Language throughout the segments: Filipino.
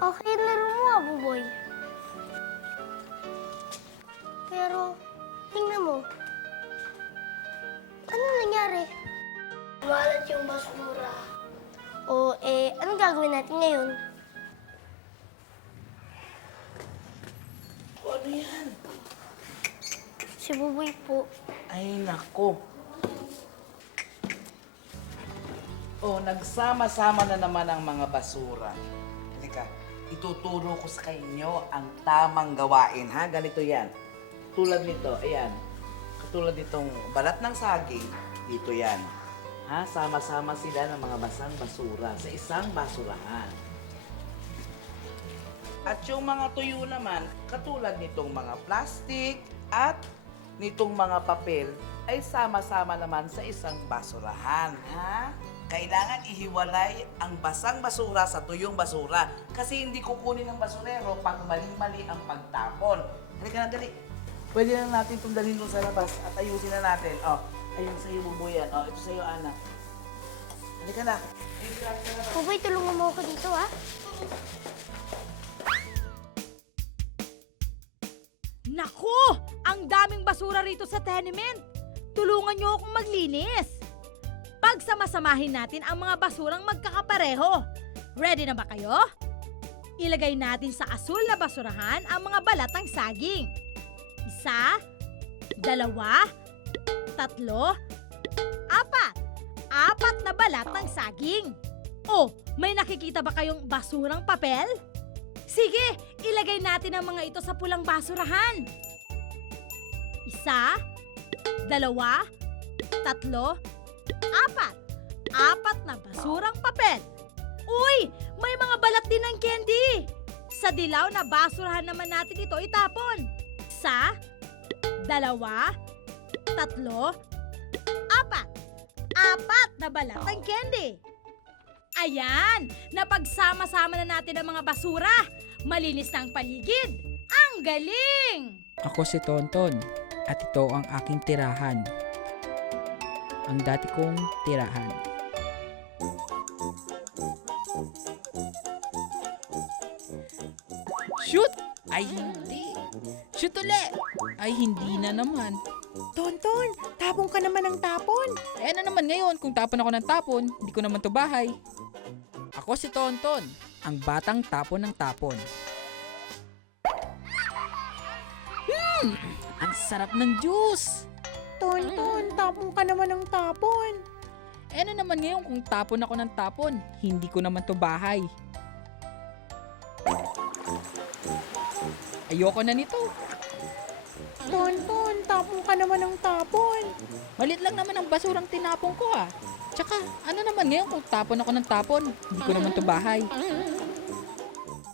Okay na rin mo, Buboy. Pero, tingnan mo. Ano nangyari? Malat yung basura. Anong gagawin natin ngayon? Ano yan? Si Buboy po. Ay, nako. Nagsama-sama na naman ang mga basura. Halika, ituturo ko sa inyo ang tamang gawain, ha? Ganito yan. Tulad nito, ayan. Katulad nitong balat ng saging, dito yan. Ha? Sama-sama sila ng mga basang basura sa isang basurahan. At yung mga tuyo naman, katulad nitong mga plastic at nitong mga papel, ay sama-sama naman sa isang basurahan, ha? Kailangan ihiwalay ang basang basura sa tuyong basura kasi hindi kukunin ng basurero pag mali-mali ang pagtapon. Halika na, dali. Pwede na natin itong dalhin doon sa labas at ayusin na natin. Ayun sa'yo, Buboyan. Ito sa'yo, anak. Halika na. Ayusin natin sa labas. Buboy, tulungan mo ako dito, ha? Naku! Ang daming basura rito sa tenement. Tulungan niyo akong maglinis. Pagsamasamahin natin ang mga basurang magkakapareho. Ready na ba kayo? Ilagay natin sa asul na basurahan ang mga balat ng saging. 1, 2, 3, 4. 4 na balat ng saging. May nakikita ba kayong basurang papel? Sige, ilagay natin ang mga ito sa pulang basurahan. 1, 2, 3, 4. 4 na basurang papel. Uy, may mga balat din ng candy. Sa dilaw na basurahan naman natin ito itapon. 1, 2, 3, 4. 4 na balat ng candy. Ayan, napagsama-sama na natin ang mga basura. Malinis na ang paligid. Ang galing! Ako si Tonton at ito ang aking tirahan. Ang dati kong tirahan. Shoot! Ay hindi. Shoot ulit! Ay hindi na naman. Tonton, tapon ka naman ng tapon. Ano naman ngayon kung tapon ako ng tapon, hindi ko naman to bahay. Ako si Tonton, ang batang tapon ng tapon. Ang sarap ng juice! Tonton, tapon ka naman ng tapon. Ano naman ngayon kung tapon ako ng tapon, hindi ko naman to bahay. Ayoko na nito. Tonton, tapon ka naman ng tapon. Malit lang naman ang basurang tinapon ko ah. Tsaka, ano naman ngayon kung tapon ako ng tapon, hindi ko naman to bahay.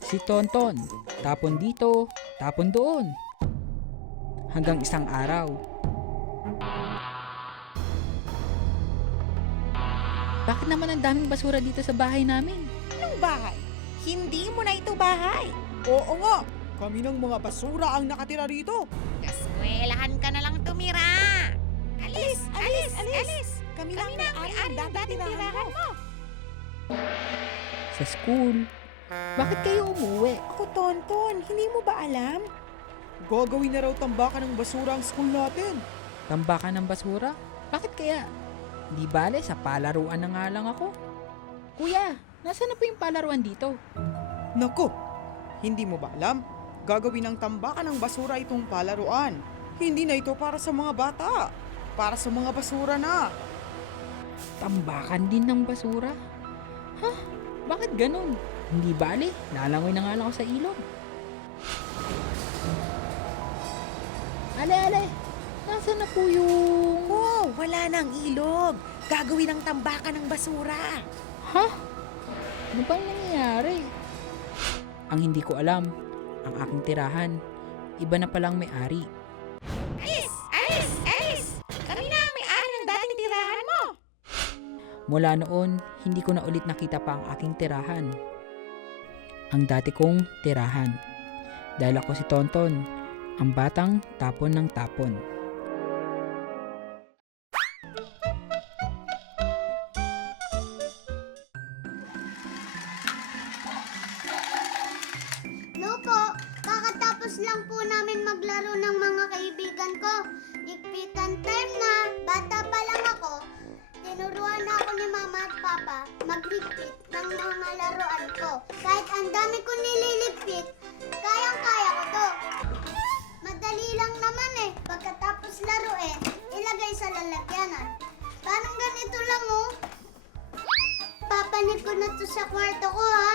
Si Tonton, tapon dito, tapon doon. Hanggang isang araw. Bakit naman ang daming basura dito sa bahay namin? Anong bahay? Hindi mo na ito bahay. Oo nga, kami ng mga basura ang nakatira rito. Eskwelahan ka na lang tumira. Alis! Kami lang may-ari ng dating tirahan mo. Sa school. Bakit kayo umuwi? Ako, Tonton, hindi mo ba alam? Gagawin na raw tambakan ng basura ang school natin. Tambakan ng basura? Bakit kaya? Di bale, sa palaruan na nga lang ako. Kuya, nasaan na po yung palaruan dito? Nako, hindi mo ba alam? Gagawin ng tambakan ng basura itong palaruan. Hindi na ito para sa mga bata. Para sa mga basura na. Tambakan din ng basura? Ha? Bakit ganun? Hindi bale, lalangoy na nga lang ako sa ilog. Ale, nasaan na po yung... Oh, wala nang ilog. Gagawin ng tambakan ng basura. Ha? Ano bang nangyayari? Ang hindi ko alam, ang aking tirahan, iba na palang may-ari. Alis! Kami na ang may-ari ng dating tirahan mo. Mula noon, hindi ko na ulit nakita pa ang aking tirahan. Ang dati kong tirahan. Dahil ako si Tonton, ang batang tapon ng tapon. Kakatapos lang po namin maglaro ng mga kaibigan ko. Ikpitan time na. Bata pa lang ako. Tinuruan na ako ni Mama at Papa magligpit ng mga laruan ko. Kahit ang dami ko nililigpit, kayang-kaya ko to. Madali lang naman eh. Pagkatapos laruin, ilagay sa lalagyanan. Parang ganito lang oh. Papanik ko na to sa kwarto ko ha.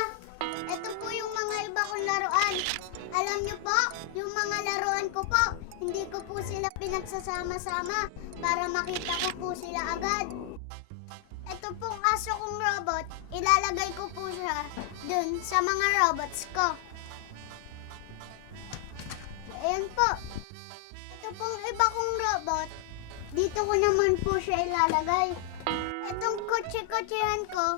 Ito po yung mga iba kong laruan. Alam niyo po, yung mga laruan ko po, hindi ko po sila pinagsasama-sama para makita ko po sila agad. Ito pong aso kong robot, ilalagay ko po siya dun sa mga robots ko. Ayan po. Ito pong iba kong robot, dito ko naman po siya ilalagay. Itong kotse-kotsehan ko,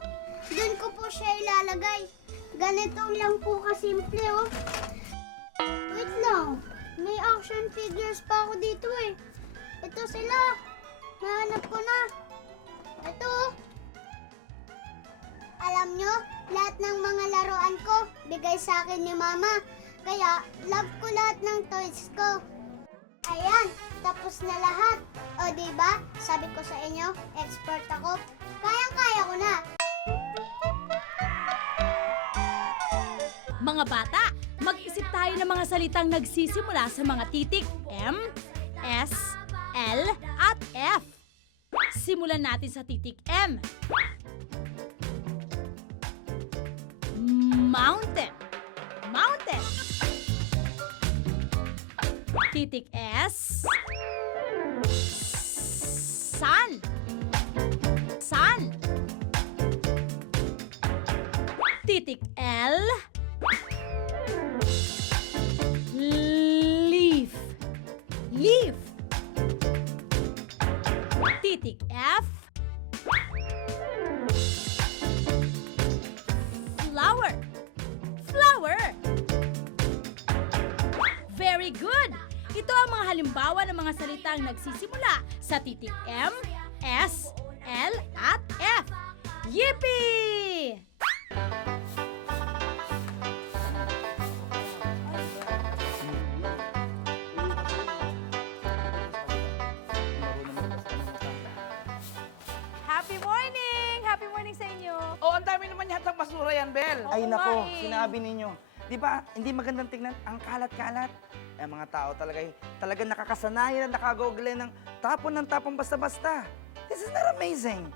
dun ko po siya ilalagay. Ganito lang po kasimple oh. Wait lang, may action figures pa ako dito eh. Ito sila, nahanap ko na. Ito oh. Alam nyo, lahat ng mga laruan ko, bigay sa akin ni Mama. Kaya, love ko lahat ng toys ko. Ayan, tapos na lahat. O diba, sabi ko sa inyo, expert ako. Kayang-kaya ko na. Mga bata, mag-isip tayo ng mga salitang nagsisimula sa mga titik M, S, L, at F. Simulan natin sa titik M. Mountain. Mountain. Titik S. Sun. Sun. Titik L. Leaf. Leaf. Titik F. Flower. Flower. Very good! Ito ang mga halimbawa ng mga salitang nagsisimula sa titik M, S, L, at F. Yippee! Happy morning! Happy morning sa inyo! Oh, ang dami naman yatang basura yan, Bel. Ay Oo nako, nga eh. sinabi ninyo. Di ba, hindi magandang tingnan ang kalat-kalat. Eh, mga tao talagang nakakasanayan at nakagoogle ng tapon basta-basta. This is not amazing.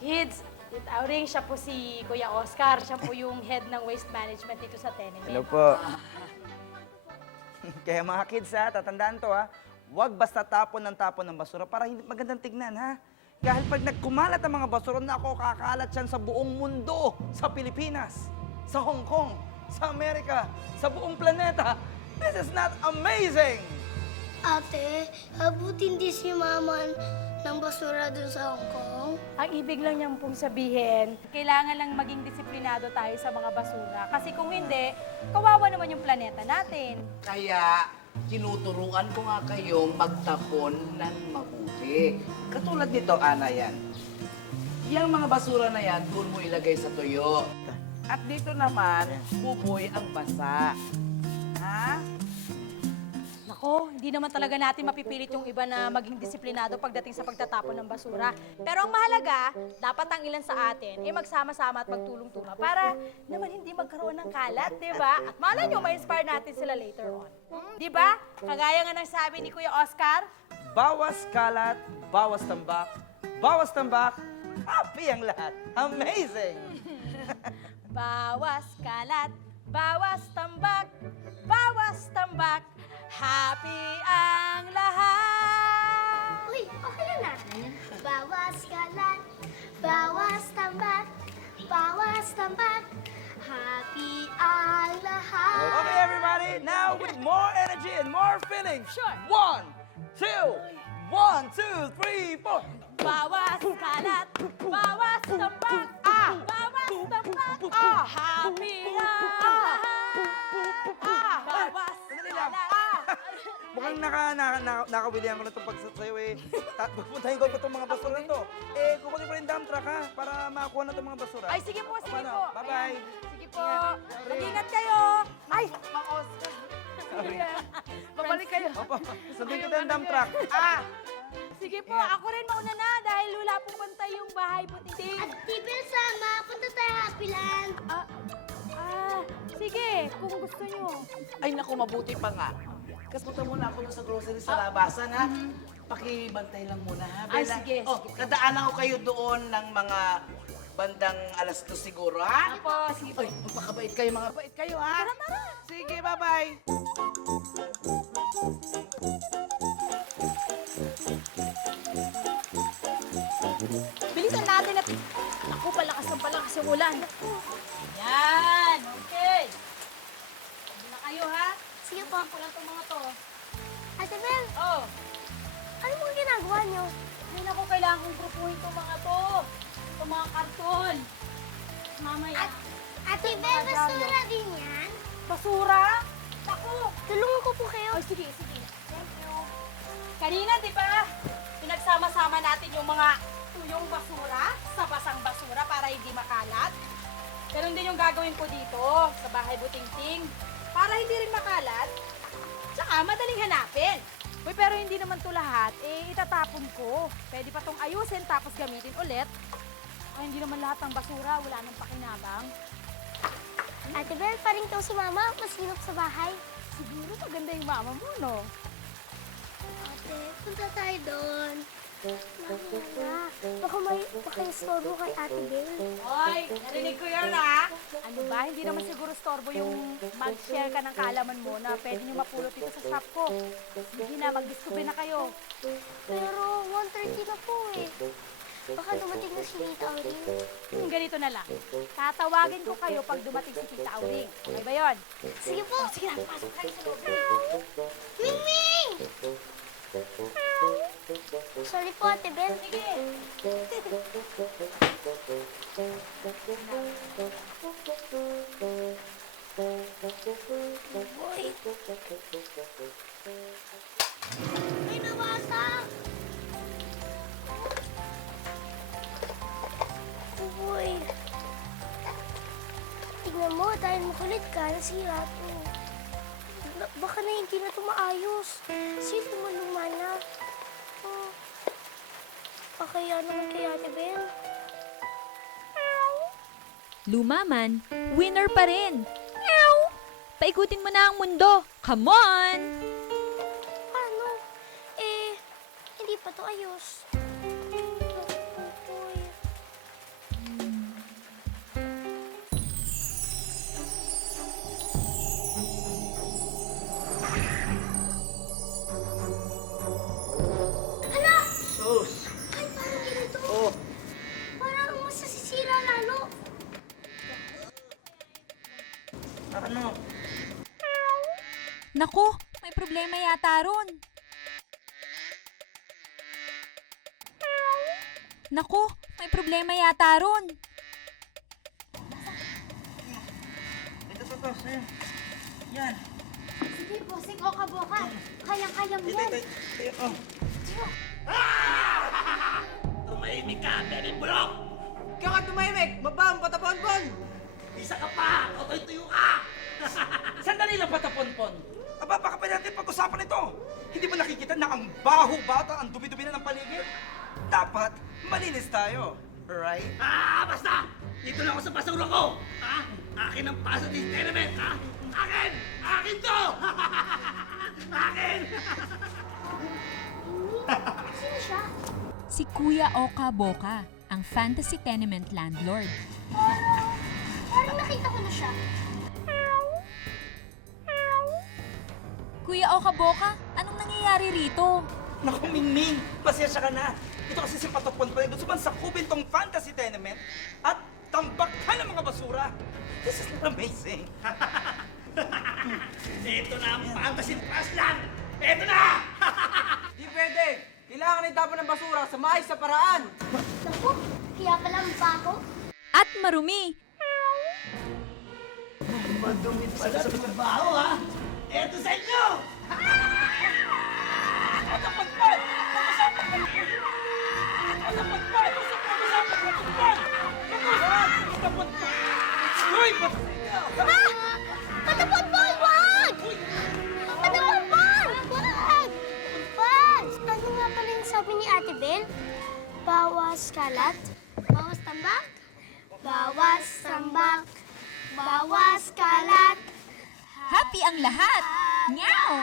Kids, Youth Outing, siya po si Kuya Oscar. Siya po yung head ng waste management dito sa tenement. Hello po. Kaya mga kids ha, tatandaan to ha, huwag basta tapon ng basura para hindi magandang tignan ha. Dahil pag nagkumalat ang mga basura, nako, kakalat yan sa buong mundo. Sa Pilipinas, sa Hong Kong, sa Amerika, sa buong planeta. This is not amazing! Ate, abuti hindi si Mama ng basura dun sa Hong Kong. Ang ibig lang niyang pong sabihin, kailangan lang maging disiplinado tayo sa mga basura. Kasi kung hindi, kawawa naman yung planeta natin. Kaya, tinuturuan ko nga kayong magtapon ng mabuti. Katulad nito, Ana, yan. Yang mga basura na yan, doon mo ilagay sa tuyo. At dito naman, buboy ang basa. Ha? Nako, hindi naman talaga natin mapipilit yung iba na maging disiplinado pagdating sa pagtatapon ng basura. Pero ang mahalaga, dapat ang ilan sa atin ay magsama-sama at magtulong-tulong para naman hindi magkaroon ng kalat, di ba? At malay nyo, ma-inspire natin sila later on. Di ba? Kagaya nga ng sabi ni Kuya Oscar, Bawas kalat, bawas tambak, happy ang lahat. Amazing! bawas kalat, bawas tambak, happy ang lahat. Uy, okay lang na. Bawas kalat, bawas tambak, happy ang lahat. Okay, everybody, now with more energy and more feeling. Sure. 1, 2, 1, 2, 3, 4. Bawas kalat, bawas tambak, happy ang lahat. Bawas Sandali lang. kalat. Mukhang nakawilihan ko na itong pagsasayo eh. Pupuntahin ko pa itong mga basura na to. Eh, kukunin ko rin dump truck ha, para makakuha na itong mga basura. Ay, sige po, sige Paano? po. Bye-bye. Ayan. Sige po. Mag-ingat kayo. Ay, Mang Oscar. Babalik kayo. Opo, sabihin kita ng dump truck. Sige po, ako rin mauna na dahil wala pong pantay yung bahay puting. At Tibel, sama. Punta tayo Happy Land. Sige, kung gusto nyo. Ay naku, mabuti pa nga. Kasi punta muna ako sa grocery sa labasan, ha? Pakibantay lang muna, ha? Ay, Bella? sige, Oh, sige. dadaanan ko kayo doon ng mga bandang 2:00 siguro, ha? Opo, sige po. Ay, magpakabait kayo, mga bait kayo, ha? Sige, bye-bye. Bilisan natin at... Naku, palakas yung ulan. Yan, okay. Sabi na kayo, ha? Sige po. Ako lang itong mga to. Ate Bel, Oh, ano mong ginagawa niyo? hindi na ko kailangan kong grupuhin itong mga to. Itong mga karton. Mamaya. Ate Bel, basura din yan? Basura? Naku! Tulungan ko po kayo. Oh, sige. Thank you. Kanina, di ba? Pinagsama-sama natin yung mga tuyong basura sa basang basura para hindi makalat. Ganun din yung gagawin ko dito sa bahay butingting. Para hindi rin makalat, tsaka madaling hanapin. Uy, pero hindi naman to lahat, itatapon ko. Pwede pa tong ayusin tapos gamitin ulit. Ay, hindi naman lahat ng basura, wala nang pakinabang. Ate Bel, paring daw si Mama. Masinop sa bahay. Siguro maganda yung mama mo, no? Ate, punta tayo doon. Mamaya, baka istorbo kay Ate Bel. Hoy, narinig ko yun ha. Ano ba, hindi naman siguro storbo yung mag-share ka ng kaalaman mo na pwede nyo mapulot dito sa shop ko. Sige na, mag-discover na kayo. Pero 1:30 na po eh. Baka dumating na si Tita Auring. Ganito na lang. Tatawagin ko kayo pag dumating si Tita Auring. Okay ba yun? Sige po. Sige na, pasok tayo sa loob. Mingming! Sorry po, Ate Bel. Sige. Boy. May nawasak! Boy. Tignan mo, dahil makulit ka, nasira to. Baka na hindi na ito maayos. Sino mo lumana? Oh. Kaya naman kay Ate Bel. Lumaman, winner pa rin. Meow! Paikutin mo na ang mundo. Come on! Ano? Hindi pa to ayos. Boy. Hala! Sus! Ay, parang ganito. Oh, Parang masasisira lalo. ano? Naku, may problema yata ron. Naku, may problema yata ron. Ito. Yan. Sige, bossing o kaboka. Kayang-kaya mo yan. Oh. Tumahimik ka, Benny Bulok! Kaya ka tumahimik! Mabam, pataponpon! Isa ka pa! Tutoy-tuyo ka! Sandali lang, pataponpon. Aba, baka pa natin pag-usapan ito. Hindi mo nakikita na ang baho-bata, ang dumi-dumi na ng paligid? Dapat, malinis tayo. Right? Basta! Dito lang ako sa basura ko! Ha? Akin ang paso ng tenement, ha? Akin! Akin to! Akin! Sino siya? Si Kuya Oka Boka, ang fantasy tenement landlord. Parang nakita ko na siya. Kuya Oka Boka, anong nangyayari rito? Naku, Mingming, pasensya ka na. Ito kasi si Patapon pa rin. Gusto bang sakupin tong fantasy tenement at tambakhan ng mga basura. This is amazing. Ito na ang fantasy trashland! Ito na! Di pwede! Kailangan itapon ng basura sa maayos sa paraan! Naku, kaya pala ang baho. At marumi. Madumi pala sa trabaho, ha? Ito sa inyo! Patapagpag! Patapagpag! Patapon, boy! Wag! Ate Bel? Bawas kalat? Bawas tambak? Bawas tambak. Bawas kalat. Happy ang lahat! Meow!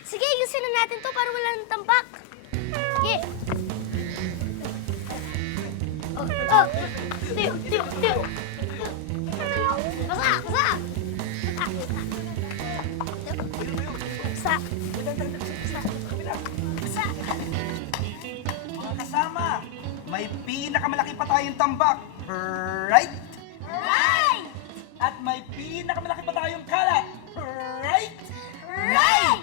Sige, ayusin na natin to para wala ng tambak. Sige. Oh. Tiyo, tiyo, tiyo. Basa, basa. Basa. Basa. Mga kasama, may pinakamalaki pa tayong tambak. Right? Right! At may pinakamalaki pa tayong kalat. Right? Right!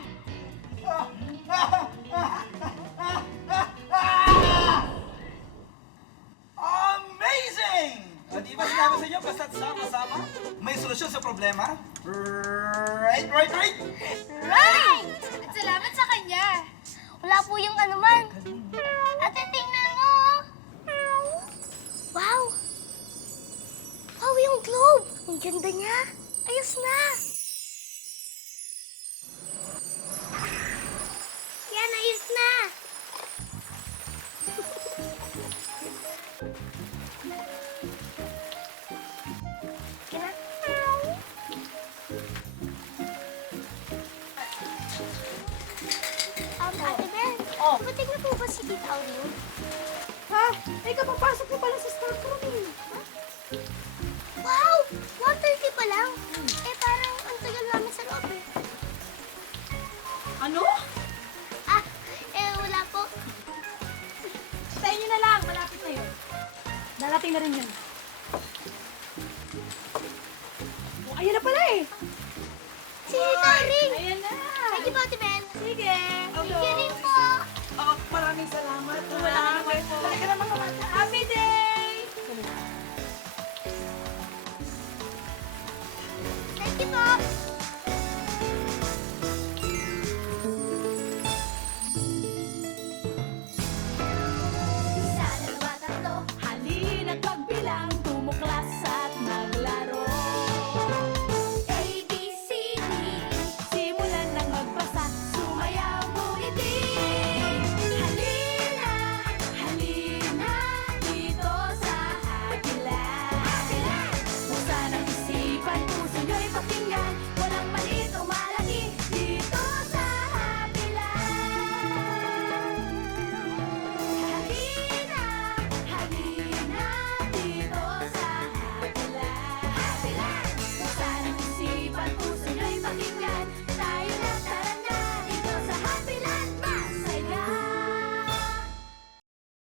Amazing! O di ba sinabi sa inyo, basta't sama-sama, may solusyon sa problema? Right? Right! At salamat sa kanya. Wala po yung anuman. Ate, tingnan mo. Wow! Wow, yung globe! Ang ganda niya. Ayos na. Yan, ayos na. Kina? Ate Ben, dumating na po ba si Tita Auline? Ha? Eh, kapapasok na pala sa stock room eh. Wow! 1:30 pa lang. Eh, parang ang tagal namin sa loob eh. Ano? Wala po. Sa inyo na lang, malapit na yun. Darating na rin yun. Oh, ayun na pala eh. Si Tita Ring! Ayan na. Thank you po, Ate Ben. Sige. Thank you rin po. Maraming salamat. Wala. Talaga naman naman.